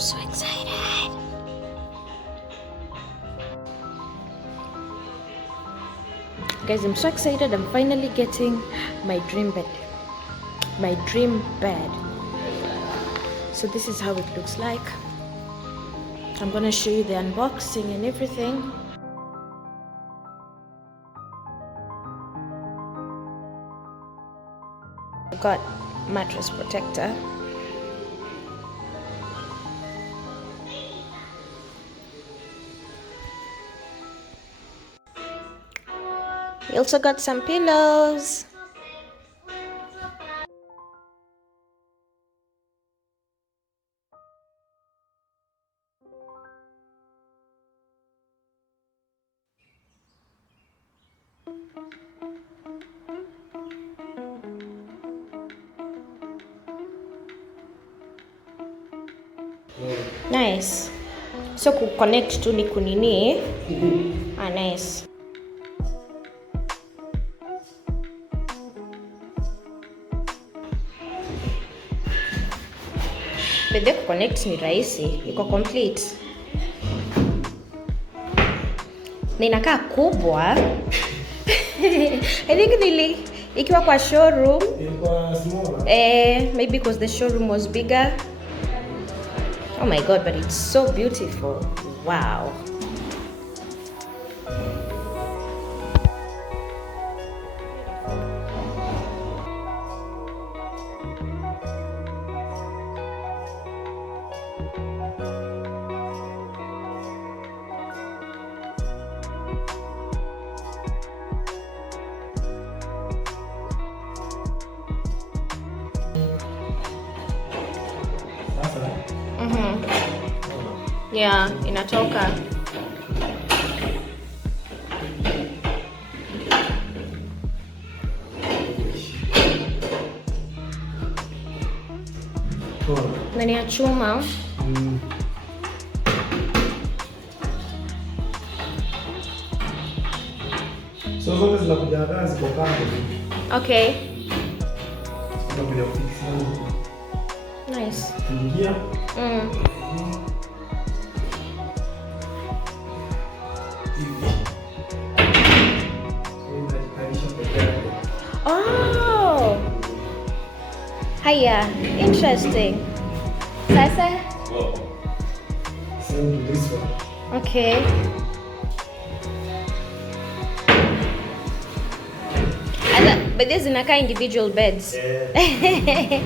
so excited. Guys, I'm so excited. I'm finally getting my dream bed. My dream bed. So this is how it looks like. I'm gonna show you the unboxing and everything. I got mattress protector. We also got some pillows. Nice. So connect to ni kunini. Nice. But the connect ni rahisi, iko complete. Na inakaa kubwa. I think ikiwa kwa showroom. Maybe because the showroom was bigger. Oh my god, but it's so beautiful. Wow. Yeah, inatoka. Nani ya chuma. So zote zinakuja kazi kwa kando. Okay. Zinakuja fix. Nice. Ingia. Oh. Hiya, interesting. Sasa? Same to this one. Okay. But these are individual beds. Yeah.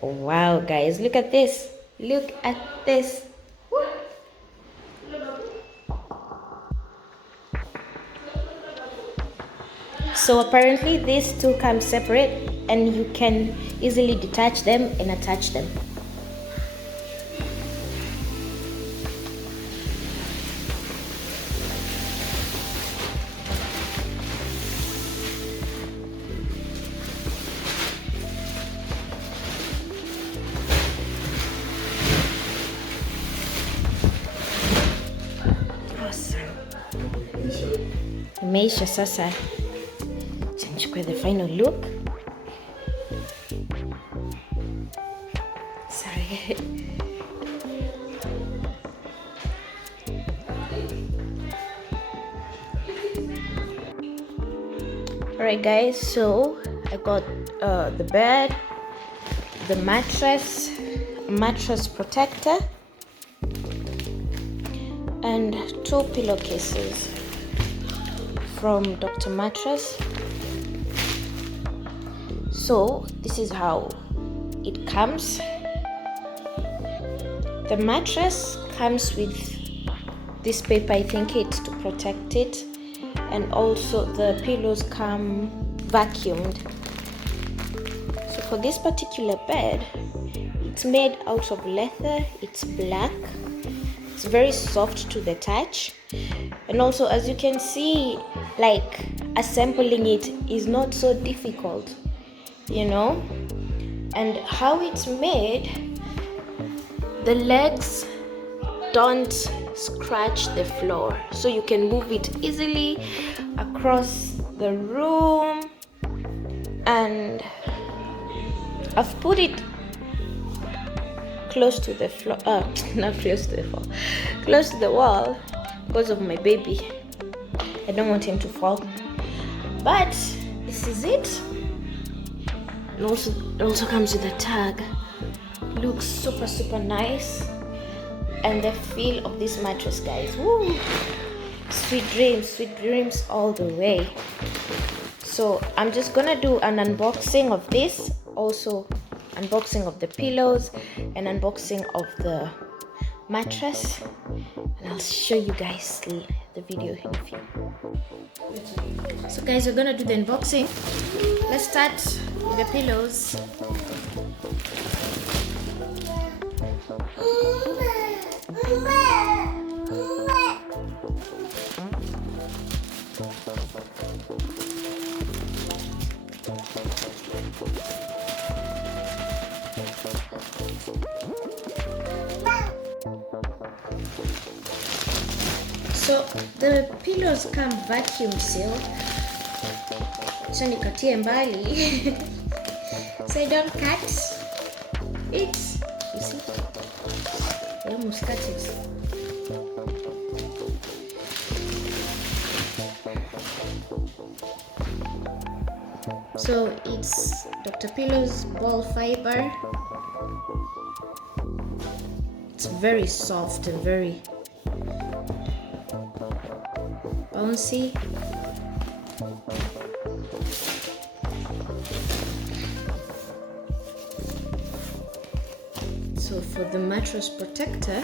Wow, guys, look at this. Look at this. So apparently these two come separate and you can easily detach them and attach them. Imeisha sasa. Chukua the final look. Sorry. Alright guys, so I got the bed, the mattress protector, and 2 pillowcases from Dr. Mattress. So this is how it comes. The mattress comes with this paper, I think it's to protect it, and also the pillows come vacuumed. So for this particular bed, it's made out of leather, it's black, it's very soft to the touch, and also as you can see, like assembling it is not so difficult, you know. And how it's made, the legs don't scratch the floor, so you can move it easily across the room, and I've put it close to the floor, not close to the floor, close to the wall because of my baby. I don't want him to fall. But this is it. And it also comes with a tag. Looks super nice. And the feel of this mattress, guys. Woo! Sweet dreams all the way. So I'm just gonna do an unboxing of this, also unboxing of the pillows and unboxing of the mattress, and I'll show you guys the video in a few. So guys, we're gonna do the unboxing. Let's start with the pillows. So the pillows come vacuum sealed. So nikatie mbali so I don't cut it. You see? I almost cut it. So it's Dr. Pillow's ball fiber. It's very soft and very bouncy. So for the mattress protector,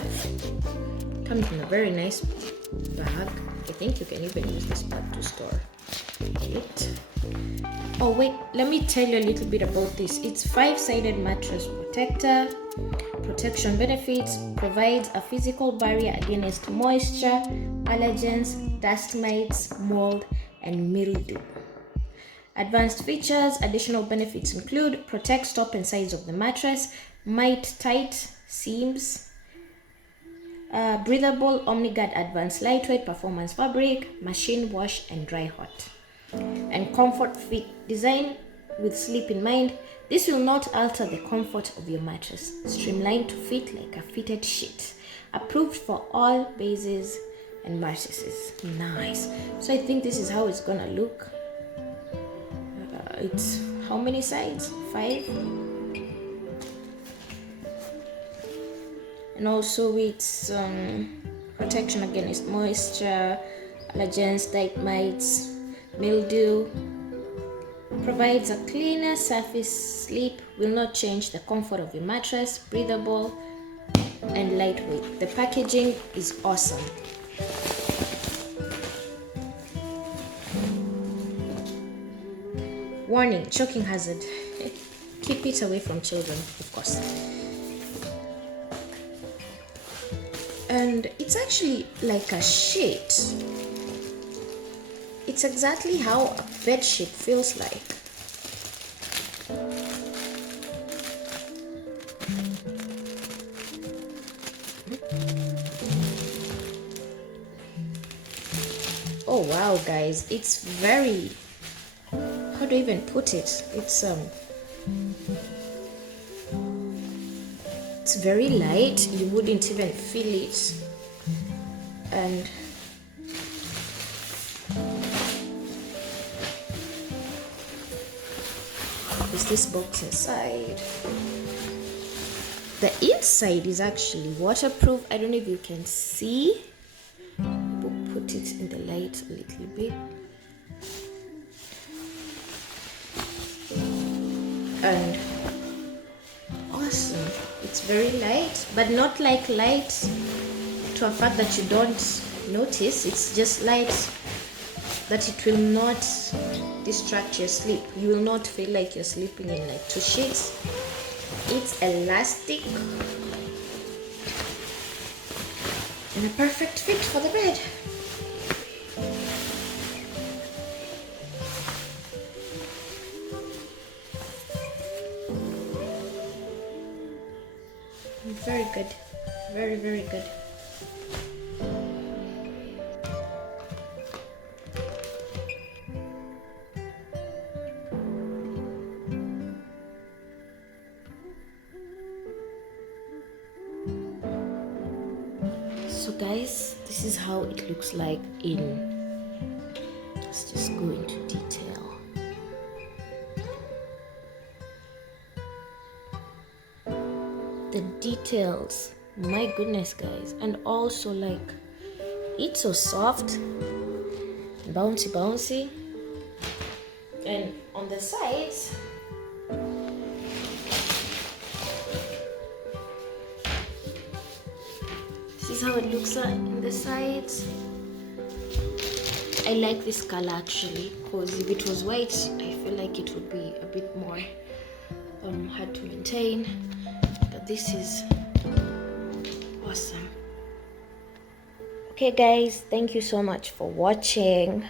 comes in a very nice bag. I think you can even use this bag to store it. Oh wait, let me tell you a little bit about this. It's 5-sided mattress protector. Protection benefits: provides a physical barrier against moisture, allergens, dust mites, mold, and mildew. Advanced features: additional benefits include protects top and sides of the mattress, mite tight seams, breathable OmniGuard advanced lightweight performance fabric, machine wash and dry hot, and comfort fit design with sleep in mind. This will not alter the comfort of your mattress. Streamlined to fit like a fitted sheet. Approved for all bases and mattresses. Nice. So I think this is how it's gonna look. It's how many sides? 5. And also it's protection against moisture, allergens, dust mites, mildew. Provides a cleaner surface. Sleep will not change the comfort of your mattress. Breathable and lightweight. The packaging is awesome. Warning: choking hazard. Keep it away from children, of course. And it's actually like a sheet. It's exactly how a bed sheet feels like. Oh wow, guys, it's very, how do I even put it? It's very light. You wouldn't even feel it. And is this box inside? The inside is actually waterproof. I don't know if you can see. We'll put it in the light a little bit. And awesome. It's very light, but not like light to a fact that you don't notice. It's just light that it will not distract your sleep. You will not feel like you're sleeping in like 2 sheets. It's elastic and a perfect fit for the bed. Very good. Very, very good. guys, this is how it looks like in. Let's just go into detail. The details, my goodness guys. And also like, it's so soft, bouncy. And on the sides, this is how it looks like in the sides. I like this color actually, because if it was white, I feel like it would be a bit more hard to maintain. But this is awesome. Okay guys, thank you so much for watching.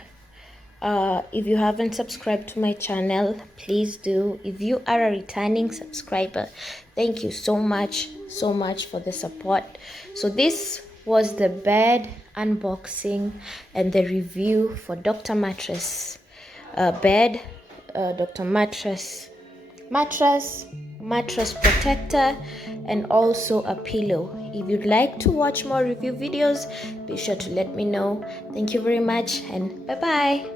If you haven't subscribed to my channel, please do. If you are a returning subscriber, thank you so much for the support. So this was the bed unboxing and the review for Dr. Mattress bed, Dr. Mattress protector, and also a pillow. If you'd like to watch more review videos, be sure to let me know. Thank you very much, and bye bye.